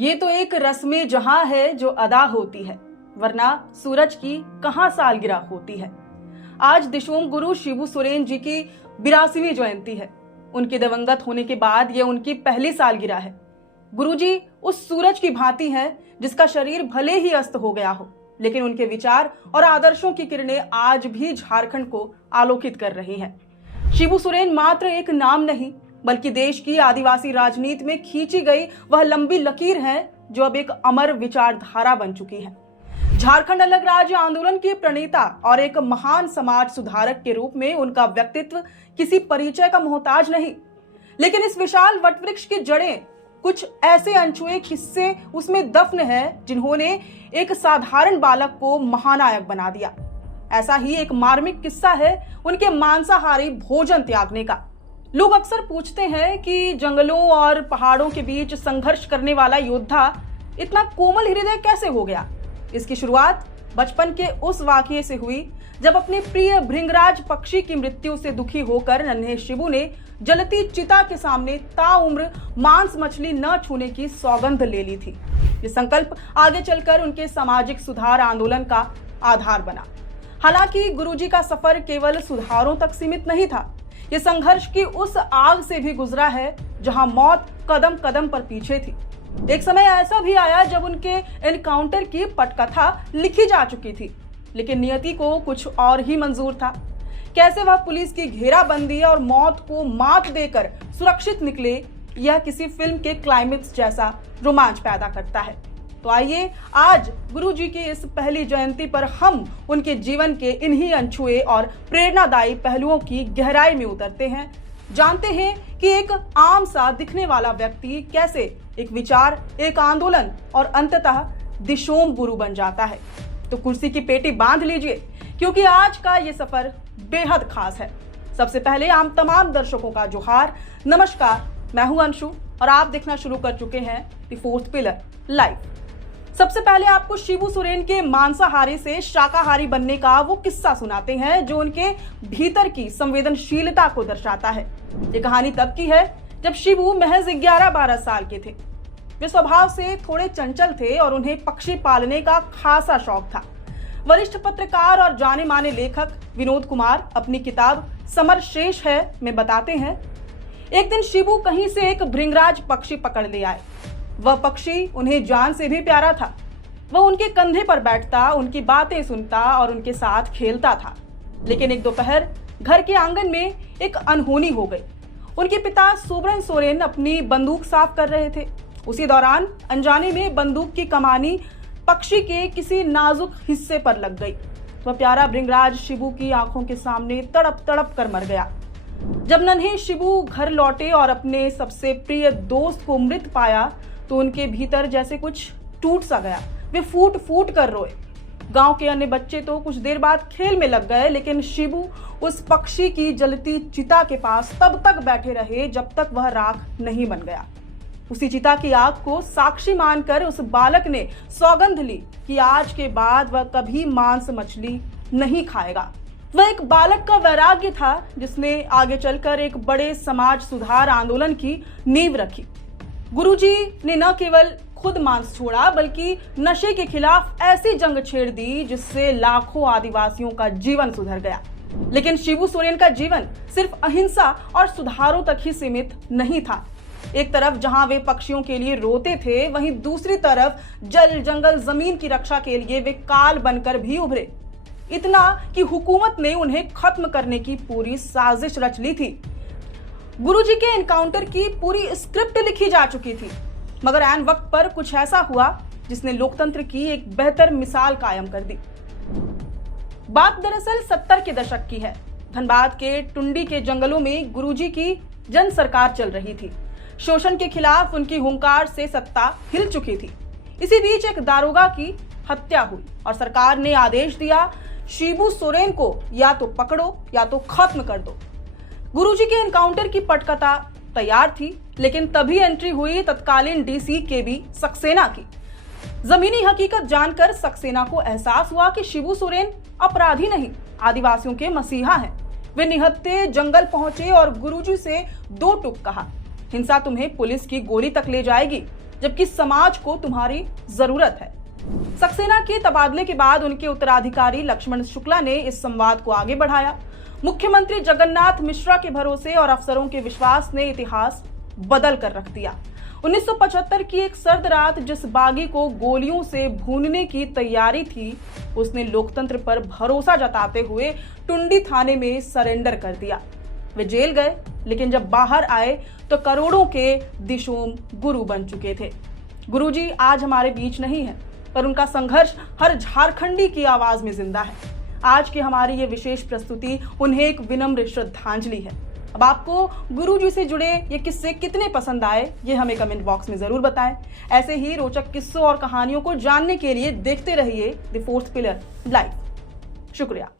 ये तो एक रस्मे जहां है जो अदा होती है, वरना सूरज की कहां सालगिरह होती है। आज दिशोम गुरु शिबू सोरेन जी की 82वीं जयंती है। उनके दिवंगत होने के बाद यह उनकी पहली सालगिरह है। गुरुजी उस सूरज की भांति हैं जिसका शरीर भले ही अस्त हो गया हो, लेकिन उनके विचार और आदर्शों की किरणें आज भी झारखंड को आलोकित कर रही हैं। शिबू सोरेन मात्र एक नाम नहीं, बल्कि देश की आदिवासी राजनीति में खींची गई वह लंबी लकीर है जो अब एक अमर विचारधारा बन चुकी है। झारखंड अलग राज्य आंदोलन के प्रणेता और एक महान समाज सुधारक के रूप में उनका व्यक्तित्व किसी परिचय का मोहताज नहीं, लेकिन इस विशाल वटवृक्ष की जड़ें कुछ ऐसे अनछुए किस्से उसमें दफन है जिन्होंने एक साधारण बालक को महानायक बना दिया। ऐसा ही एक मार्मिक किस्सा है उनके मांसाहारी भोजन त्यागने का। लोग अक्सर पूछते हैं कि जंगलों और पहाड़ों के बीच संघर्ष करने वाला योद्धा इतना कोमल हृदय कैसे हो गया। इसकी शुरुआत बचपन के उस वाकये से हुई जब अपने प्रिय भृंगराज पक्षी की मृत्यु से दुखी होकर नन्हे शिबू ने जलती चिता के सामने ताउम्र मांस मछली न छूने की सौगंध ले ली थी। ये संकल्प आगे चलकर उनके सामाजिक सुधार आंदोलन का आधार बना। हालांकि गुरुजी का सफर केवल सुधारों तक सीमित नहीं था, ये संघर्ष की उस आग से भी गुजरा है जहां मौत कदम कदम पर पीछे थी। एक समय ऐसा भी आया जब उनके एनकाउंटर की पटकथा लिखी जा चुकी थी, लेकिन नियति को कुछ और ही मंजूर था। कैसे वह पुलिस की घेराबंदी और मौत को मात देकर सुरक्षित निकले, यह किसी फिल्म के क्लाइमेक्स जैसा रोमांच पैदा करता है। तो आइए आज गुरुजी की इस पहली जयंती पर हम उनके जीवन के इन्हीं अनछुए और प्रेरणादायी पहलुओं की गहराई में उतरते हैं, जानते हैं कि एक आम सा दिखने वाला व्यक्ति कैसे एक विचार, एक आंदोलन और अंततः दिशोम गुरु बन जाता है। तो कुर्सी की पेटी बांध लीजिए, क्योंकि आज का ये सफर बेहद खास है। सबसे पहले हम तमाम दर्शकों का जोहार, नमस्कार। मैं हूं अंशु और आप देखना शुरू कर चुके हैं द फोर्थ पिलर लाइव। सबसे पहले आपको शिबू सोरेन के मांसाहारी से शाकाहारी बनने का वो किस्सा सुनाते हैं जो उनके भीतर की संवेदनशीलता को दर्शाता है। ये कहानी तब की है जब शिबू महज 11-12 साल के थे। वे स्वभाव से थोड़े चंचल थे और उन्हें पक्षी पालने का खासा शौक था। वरिष्ठ पत्रकार और जाने माने लेखक विनोद कुमार अपनी किताब समर शेष है में बताते हैं, एक दिन शिबू कहीं से एक भृंगराज पक्षी पकड़ ले आए। वह पक्षी उन्हें जान से भी प्यारा था। वह उनके कंधे पर बैठता, उनकी बातें सुनता और उनके साथ खेलता था। लेकिन एक दोपहर घर के आंगन में एक अनहोनी हो गई। उनके पिता सुब्रन सोरेन अपनी बंदूक साफ कर रहे थे। उसी दौरान अनजाने में बंदूक की कमानी पक्षी के किसी नाजुक हिस्से पर लग गई। वह प्यारा भृंगराज शिबू की आंखों के सामने तड़प तड़प कर मर गया। जब नन्हे शिबू घर लौटे और अपने सबसे प्रिय दोस्त को मृत पाया तो उनके भीतर जैसे कुछ टूट सा गया। वे फूट फूट कर रोए। गांव के अन्य बच्चे तो कुछ देर बाद खेल में लग गए, लेकिन शिबू उस पक्षी की जलती चिता के पास तब तक बैठे रहे जब तक वह राख नहीं बन गया। उसी चिता की आग को साक्षी मानकर उस बालक ने सौगंध ली कि आज के बाद वह कभी मांस मछली नहीं खाएगा। वह एक बालक का वैराग्य था जिसने आगे चलकर एक बड़े समाज सुधार आंदोलन की नींव रखी। गुरुजी ने न केवल खुद मांस छोड़ा, बल्कि नशे के खिलाफ ऐसी जंग छेड़ दी जिससे लाखों आदिवासियों का जीवन सुधर गया। लेकिन शिबू सोरेन का जीवन सिर्फ अहिंसा और सुधारों तक ही सीमित नहीं था। एक तरफ जहां वे पक्षियों के लिए रोते थे, वहीं दूसरी तरफ जल जंगल जमीन की रक्षा के लिए वे काल बनकर भी उभरे। इतना कि हुकूमत ने उन्हें खत्म करने की पूरी साजिश रच ली थी। गुरुजी के एनकाउंटर की पूरी स्क्रिप्ट लिखी जा चुकी थी, मगर ऐन वक्त पर कुछ ऐसा हुआ जिसने लोकतंत्र की एक बेहतर मिसाल कायम कर दी। बात दरअसल 70 के दशक की है। धनबाद के टुंडी के जंगलों में गुरुजी की जन सरकार चल रही थी। शोषण के खिलाफ उनकी हुंकार से सत्ता हिल चुकी थी। इसी बीच एक दारोगा की हत्या हुई और सरकार ने आदेश दिया, शिबू सोरेन को या तो पकड़ो या तो खत्म कर दो। गुरुजी के एनकाउंटर की पटकथा तैयार थी, लेकिन तभी एंट्री हुई तत्कालीन डीसी केबी सक्सेना की। जमीनी हकीकत जानकर सक्सेना को एहसास हुआ कि शिबू सोरेन अपराधी नहीं, आदिवासियों के मसीहा हैं। वे निहत्थे जंगल पहुंचे और गुरुजी से दो टूक कहा, हिंसा तुम्हें पुलिस की गोली तक ले जाएगी। जबकि समाज को तुम्हारी जरूरत है। सक्सेना के तबादले के बाद उनके उत्तराधिकारी लक्ष्मण शुक्ला ने इस संवाद को आगे बढ़ाया। मुख्यमंत्री जगन्नाथ मिश्रा के भरोसे और अफसरों के विश्वास ने इतिहास बदल कर रख दिया। 1975 की एक सर्द रात जिस बागी को गोलियों से भूनने की तैयारी थी, उसने लोकतंत्र पर भरोसा जताते हुए टुंडी थाने में सरेंडर कर दिया। वे जेल गए, लेकिन जब बाहर आए तो करोड़ों के दिशोम गुरु बन चुके थे। गुरुजी आज हमारे बीच नहीं है, पर उनका संघर्ष हर झारखंडी की आवाज में जिंदा है। आज की हमारी ये विशेष प्रस्तुति उन्हें एक विनम्र श्रद्धांजलि है। अब आपको गुरुजी से जुड़े ये किस्से कितने पसंद आए, ये हमें कमेंट बॉक्स में जरूर बताएं। ऐसे ही रोचक किस्सों और कहानियों को जानने के लिए देखते रहिए द फोर्थ पिलर लाइव। शुक्रिया।